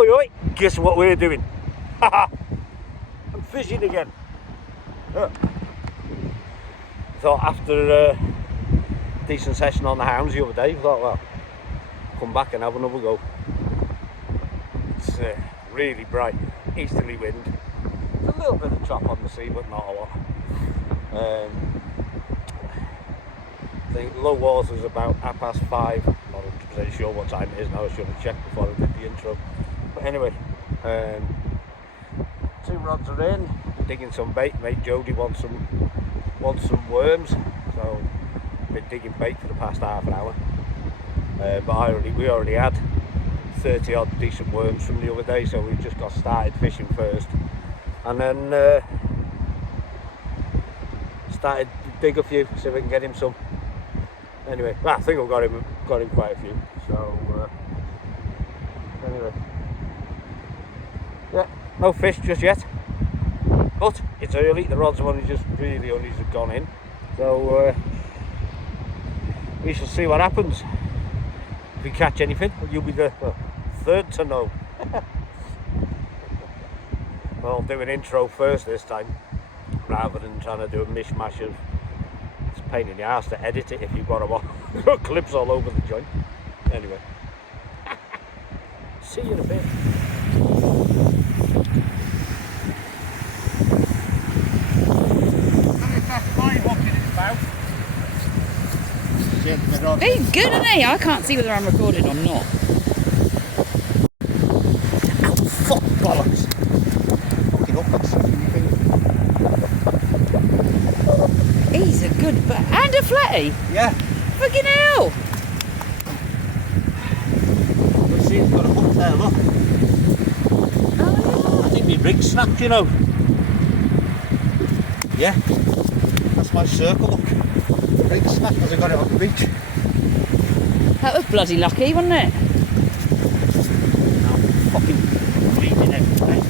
Oi, oi, guess what we're doing? Haha, I'm fishing again. So after a decent session on the hounds the other day, I thought, well, come back and have another go. It's really bright, easterly wind. There's a little bit of chop on the sea, but not a lot. I think low water is about 5:30. Not 100% sure what time it is now. I should have checked before I did the intro. But anyway, 2 rods are in. Digging some bait. Mate Jody wants some worms, so I've been digging bait for the past half an hour. But we already had 30 odd decent worms from the other day, so we've just got started fishing first, and then started to dig a few, see if we can get him some. Anyway, well, I think I've got him quite a few. So anyway, yeah, no fish just yet, but it's early. The rods have only just gone in, so we shall see what happens. If we catch anything, you'll be the third to know. Well, I'll do an intro first this time, rather than trying to do a mishmash of. It's a pain in the ass to edit it if you've got them all clips all over the joint. Anyway, see you in a bit. He's good, isn't he? I can't see whether I'm recording or not. Ow, fuck bollocks. Fucking up. He's a good and a flatty. Yeah. Fucking hell. Let's see, it's got a hook there, look. Oh, I think my rig snapped, you know. Yeah. That's my circle, look. The rig snapped as I got it on the beach. that was bloody lucky, wasn't it? Now I'm fucking bleeding everywhere.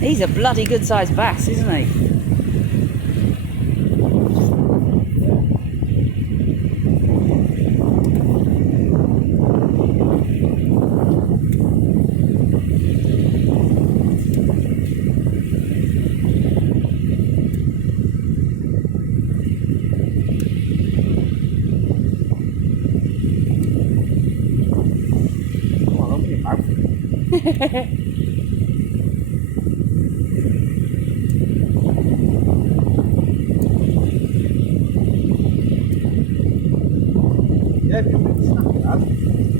He's a bloody good sized bass, isn't he? Come on, open your mouth. Yeah, there's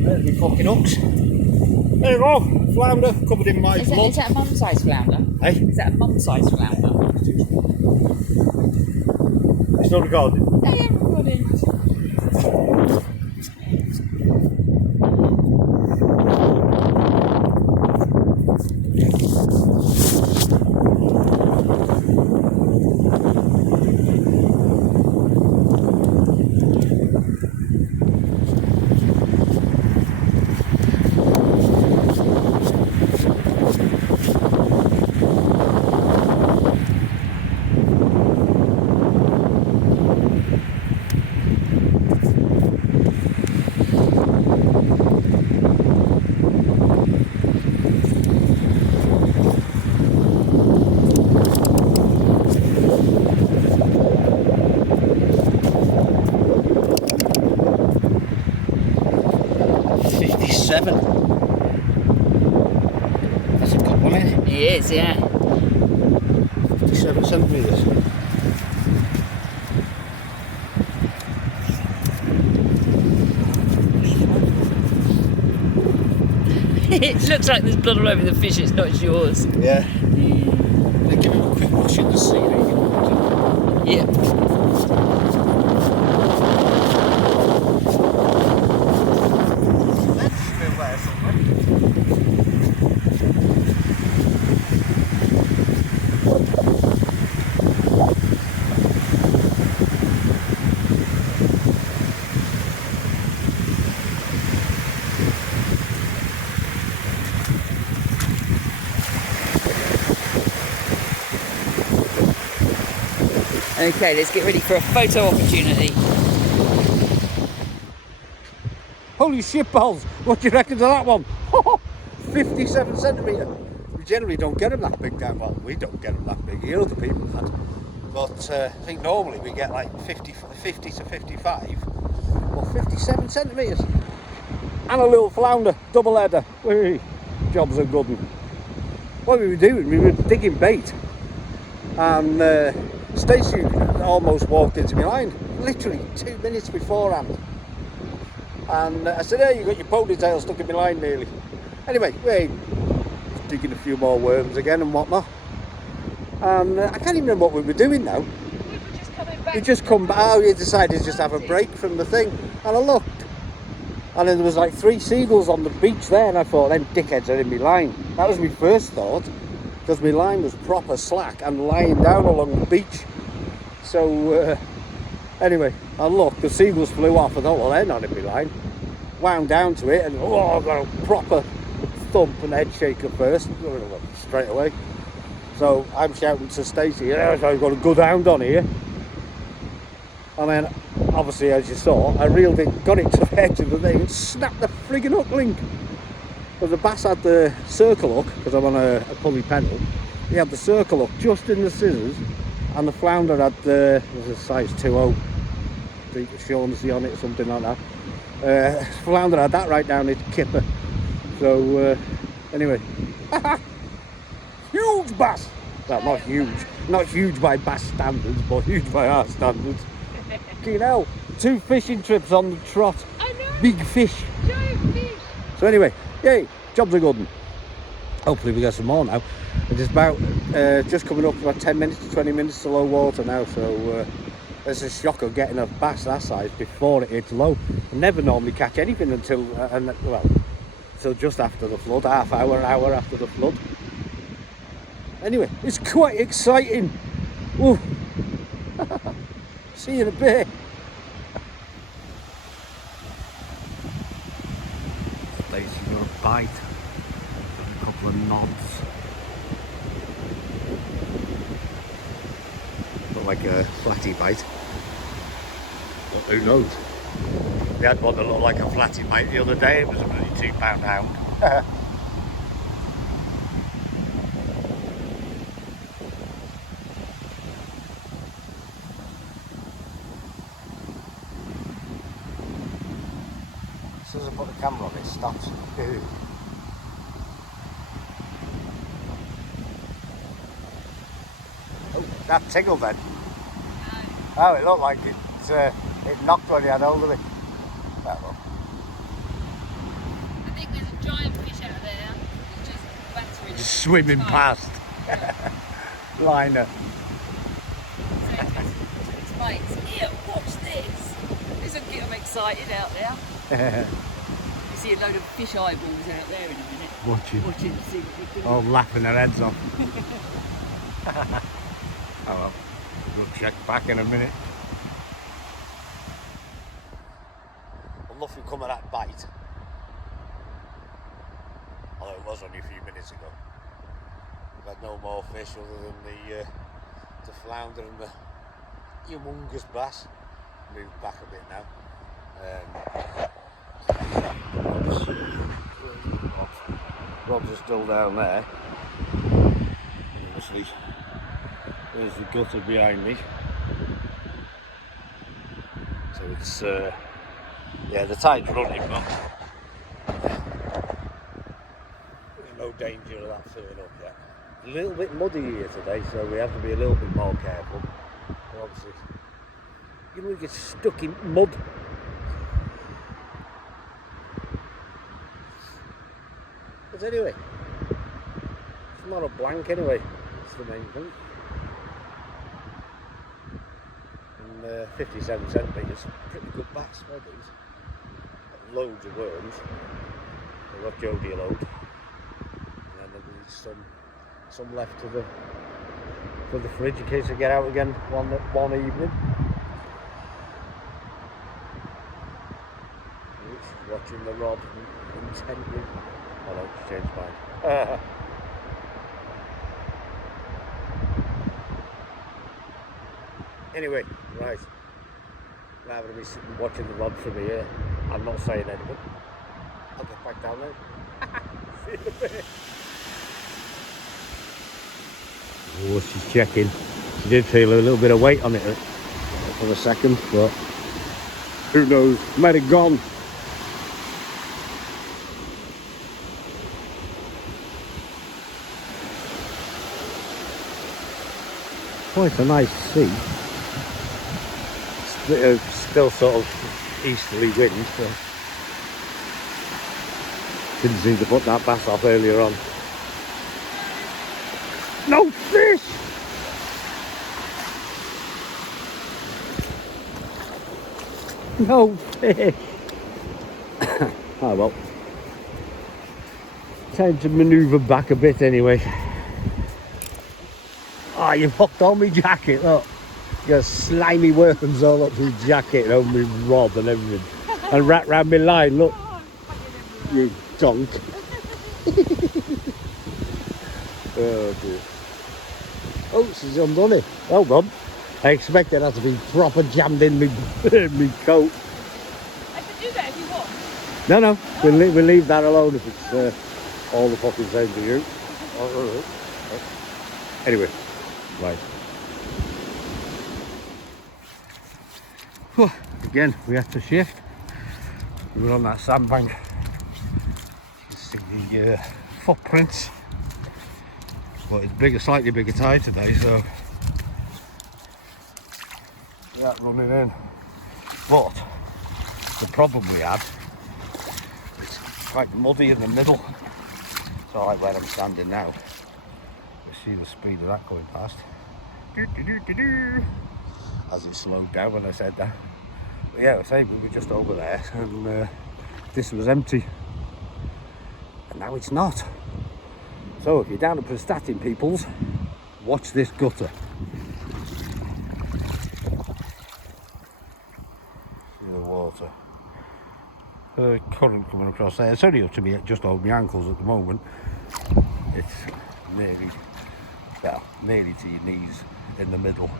my fucking hooks. There you go, flounder covered in my blood. Is that a mum-sized flounder? Hey? Is that a mum-sized flounder? It's not recording. I am recording. That's a good one, isn't it? He is, yeah. 57 centimetres. It looks like there's blood all over the fish, it's not yours. Yeah. They give him a quick push in the sea. Yeah. Let's Okay, let's get ready for a photo opportunity. Holy shit balls, what do you reckon to that one? 57 centimetre. We generally don't get them that big down, well, we don't get them that big, the other people had. But I think normally we get like 50 to 55, or 57 centimetres. And a little flounder, double header. Whee, job's a good one. What we were doing, we were digging bait. And Stacey almost walked into my line, literally 2 minutes beforehand. And I said, hey, you got your ponytail stuck in my line nearly. Anyway, we're digging a few more worms again and whatnot. And I can't even remember what we were doing now. We were just coming back. We just come back, oh, we decided to just have a break from the thing. And I looked. And then there was like 3 seagulls on the beach there. And I thought, them dickheads are in my line. That was my first thought. Because my line was proper slack and lying down along the beach. So, anyway, I looked, the seagulls flew off. I thought, well, they're not in my line. Wound down to it and, oh, I got a proper thump and head shaker first, straight away. So I'm shouting to Stacey, yeah, so I've got a good hound on here. And then, obviously, as you saw, I reeled it, got it to the edge of the thing and snapped the friggin' hook link. But the bass had the circle hook, because I'm on a pulley pedal. He had the circle hook just in the scissors, and the flounder had the, it was a size 2.0, I think the Shaughnessy on it, something like that. Flounder had that right down its kipper. So, anyway, huge bass! Well, not huge by bass standards, but huge by our standards. You know, 2 fishing trips on the trot. I know. Big fish. Giant fish. So anyway, yay, job's a good one. Hopefully we get some more now. It's about just coming up about 10 minutes to 20 minutes to low water now, so it's a shocker getting a bass that size before it hits low. I never normally catch anything until just after the flood, half hour, an hour after the flood. Anyway, it's quite exciting. Ooh. See you in a bit. Stacey's got a bite, a couple of knots. Look like a flatty bite. But who knows? We had one that looked like a flatty bite the other day. It was a bloody £2 hound. As soon as I put the camera on, it stops. Oh, that tickled then. Oh, it looked like it knocked when you had hold of it. Well. I think there's a giant fish out there. It's just battering. Just swimming past. Liner. So it's mates. Here, watch this. This will get them excited out there. You see a load of fish eyeballs out there in a minute. Watching to see what we can. Oh, laughing their heads off. Oh well, we'll check back in a minute. Well, nothing come of that bite. Although it was only a few minutes ago. We've had no more fish other than the flounder and the humongous bass. Moved back a bit now. Rods are still down there. Obviously, there's the gutter behind me. So it's yeah, the tide's running, but there's no danger of that filling up yet. A little bit muddy here today, so we have to be a little bit more careful. But obviously, you know, you get stuck in mud. But anyway, it's not a blank anyway, that's the main thing. And 57 centimetres, pretty good bass for these. Got loads of worms. I've got Jody a load. And then there's some left for the fridge in case I get out again one evening. Watching the rod intently. Oh no, it's changed mine. Anyway, right. Rather than me sitting watching the rod from here, I'm not saying anything. I'll get back down there. See you in a bit. Oh, she's checking. She did feel a little bit of weight on it for a second, but who knows? Might have gone. Quite a nice sea. Still sort of easterly wind, so didn't seem to put that bass off earlier on. No fish! No fish! Oh well. Time to manoeuvre back a bit anyway. Ah, you've hooked on my jacket, look. You got slimy worms all up my jacket and on my rod and everything. And wrapped round my line, look. You donk. Oh dear. Oh, she's undone it. Hold on. I expected that to be proper jammed in me coat. I can do that if you want. No. We'll leave that alone if it's all the fucking same to you. Anyway, right. Again, we had to shift. We were on that sandbank. You can see the footprints. But it's slightly bigger tide today, so yeah, running in. But the problem we had, it's quite muddy in the middle. So like where I'm standing now. You see the speed of that going past. As it slowed down when I said that. But yeah, I was saying we were just over there and this was empty. And now it's not. So if you're down at Prestatyn, peoples, watch this gutter. See the water. Current coming across there. It's only up to me just over my ankles at the moment. It's nearly to your knees in the middle.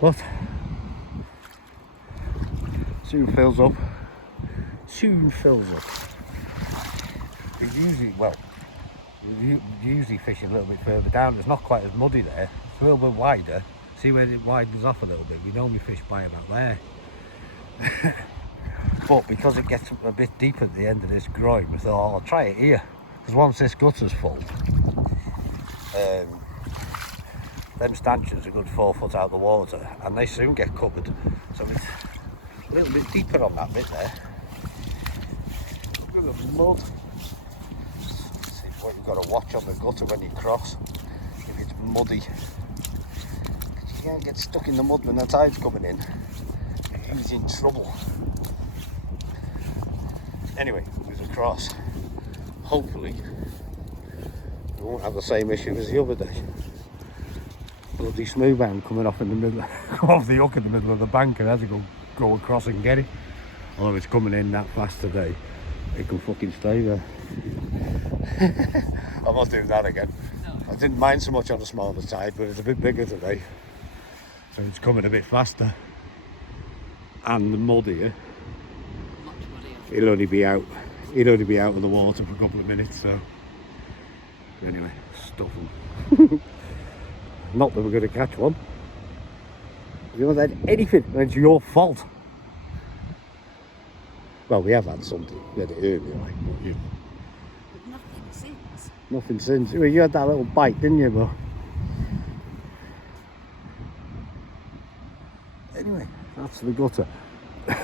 But soon fills up. It usually fish a little bit further down. It's not quite as muddy there. It's a little bit wider. See where it widens off a little bit. We normally fish by about there. But because it gets a bit deep at the end of this groin, we thought, oh, I'll try it here. Because once this gutter's full, them stanchions are a good 4 foot out of the water and they soon get covered. So it's a little bit deeper on that bit there. Look at the mud. See what you've got to watch on the gutter when you cross. If it's muddy, you can't get stuck in the mud when the tide's coming in. He's in trouble. Anyway, it was across. Hopefully, we won't have the same issue as the other day. Bloody smooth bound coming off in the middle, off the hook in the middle of the bank, and I had to go across and get it. Although it's coming in that fast today, it can fucking stay there. I'm not doing that again. No. I didn't mind so much on the smaller tide, but it's a bit bigger today, so it's coming a bit faster. And the muddier. Much muddier. He'll only be out of the water for a couple of minutes, so anyway, stuff them. Not that we're going to catch one. If you haven't had anything, then it's your fault. Well, we have had something. We had it earlier, like, but you. But nothing since. Nothing since. Well, you had that little bite, didn't you? But anyway, that's the gutter.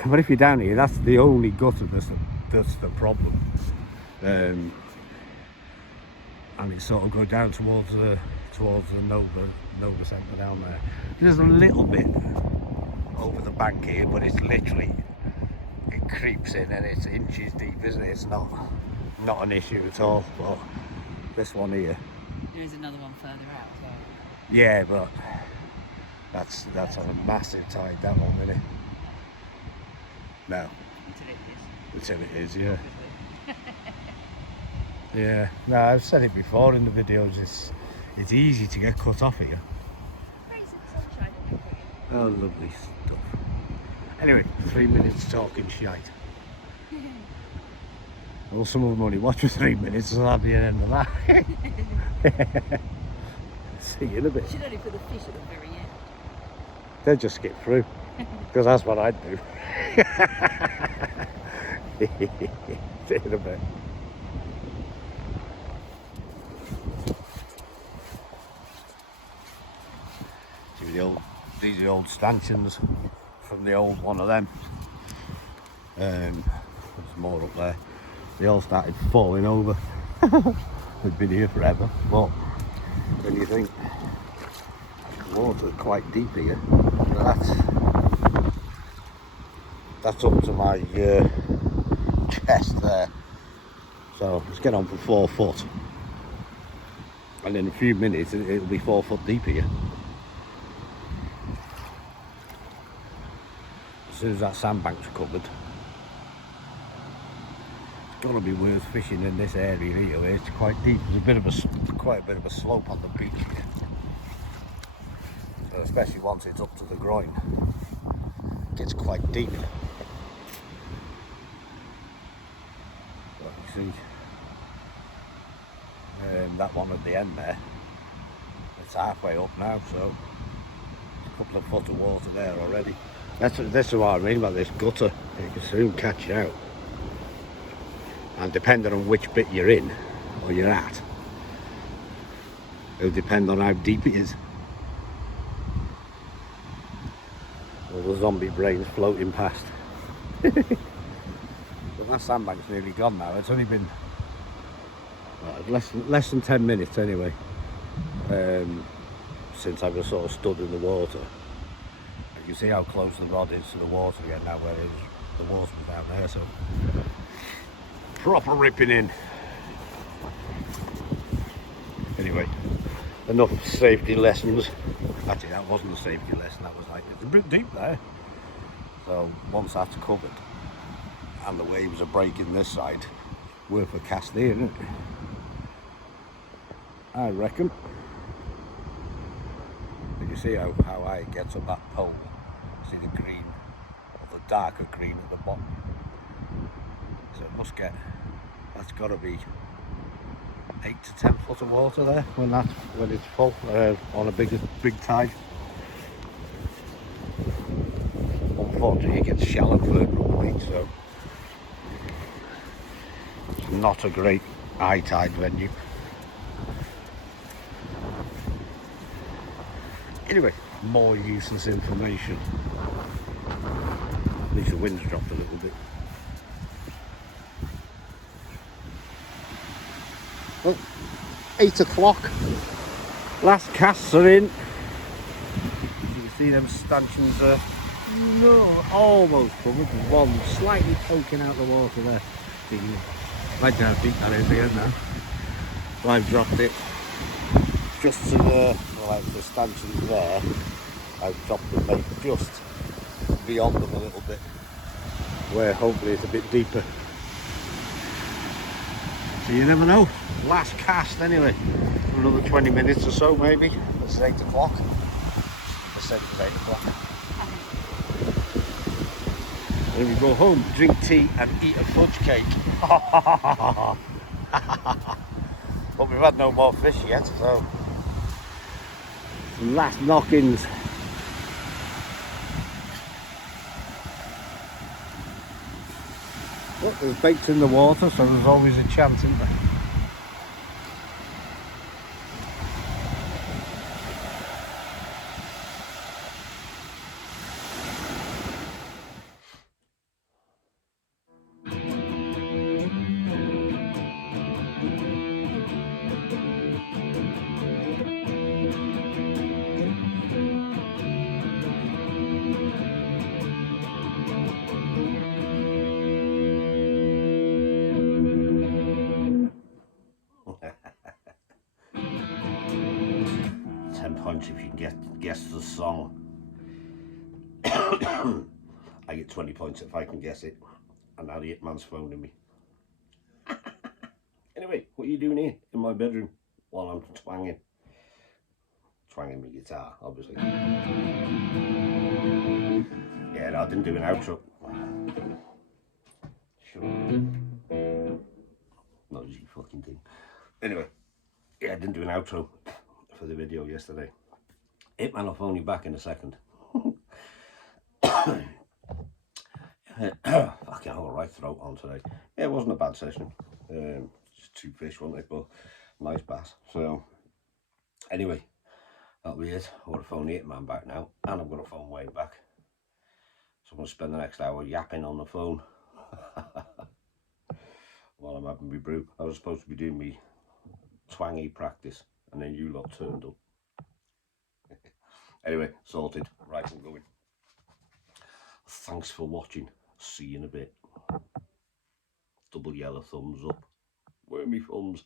But if you're down here, that's the only gutter that's the problem. And it sort of goes down towards the Nova Centre down there. There's a little bit over the bank here, but it's literally, it creeps in and it's inches deep, isn't it? It's not an issue at all. But this one here, There is another one further out as well. yeah, but that's on a massive tide, that one, isn't it? No. Until it is, yeah. Yeah. No, I've said it before in the videos. It's easy to get cut off here. Rays of sunshine in the Oh, lovely stuff. Anyway, 3 minutes talking shite. Well, some of them only watch for 3 minutes, so that'll be the end of that. See you in a bit. You should only put the fish at the very end. They'll just skip through, because that's what I'd do. See you in a bit. These are the old stanchions from the old one of them. There's more up there. They all started falling over. They've been here forever, but when you think the water's quite deep here, that's up to my chest there. So let's get on for 4 foot, and in a few minutes it'll be 4 foot deep here. As soon as that sandbank's covered, it's got to be worth fishing in this area here. It's quite deep. There's quite a bit of a slope on the beach here, so especially once it's up to the groin, it gets quite deep. But you see, that one at the end there, it's halfway up now, so a couple of foot of water there already. That's what I mean about this gutter. You can soon catch it out, and depending on which bit you're in or you're at, it'll depend on how deep it is. Well, the zombie brain's floating past. But that sandbank's nearly gone now. It's only been less than 10 minutes anyway, since I was sort of stood in the water. You see how close the rod is to the water again now, where the water was down there, so proper ripping in. Anyway, enough safety lessons. Actually, that wasn't a safety lesson, that was like, it's a bit deep there. So once that's covered and the waves are breaking this side, worth a cast there, isn't it? I reckon. You see how high it gets up that pole. See the green, or the darker green at the bottom. So it must get, that's got to be 8 to 10 foot of water there when it's full on a big tide. Unfortunately, it gets shallow further up the beach, so it's not a great high tide venue. Anyway, more useless information. At least the wind's dropped a little bit. Well, 8 o'clock. Last casts are in. You can see them stanchions are almost covered. There's one slightly poking out the water there. Imagine how deep that is here now. So I've dropped it just to the stanchions there. I've dropped the bait just beyond them a little bit, where hopefully it's a bit deeper. So you never know. Last cast anyway. Another 20 minutes or so maybe. It's 8 o'clock. I said it was 8 o'clock. Then we go home, drink tea and eat a fudge cake. But we've had no more fish yet, so last knock-ins. Look, there's baits in the water, so there's always a chance, isn't there? If you can guess the song. I get 20 points if I can guess it. And now the hitman's phoning me. Anyway, what are you doing here in my bedroom while I'm trying twanging my guitar, obviously. Yeah, no, I didn't do an outro. Sure. Noisy fucking thing. Anyway, yeah, I didn't do an outro for the video yesterday. Hitman will phone you back in a second. Fucking hell, a right throat on today. Yeah, it wasn't a bad session. Just 2 fish, wasn't it? But nice bass. So, anyway, that'll be it. I'm going to phone the Hitman back now, and I'm going to phone Wayne back. So I'm going to spend the next hour yapping on the phone while I'm having my brew. I was supposed to be doing me twangy practice, and then you lot turned up. Anyway, sorted. Right, I'm going. Thanks for watching. See you in a bit. Double yellow thumbs up. Where are my thumbs?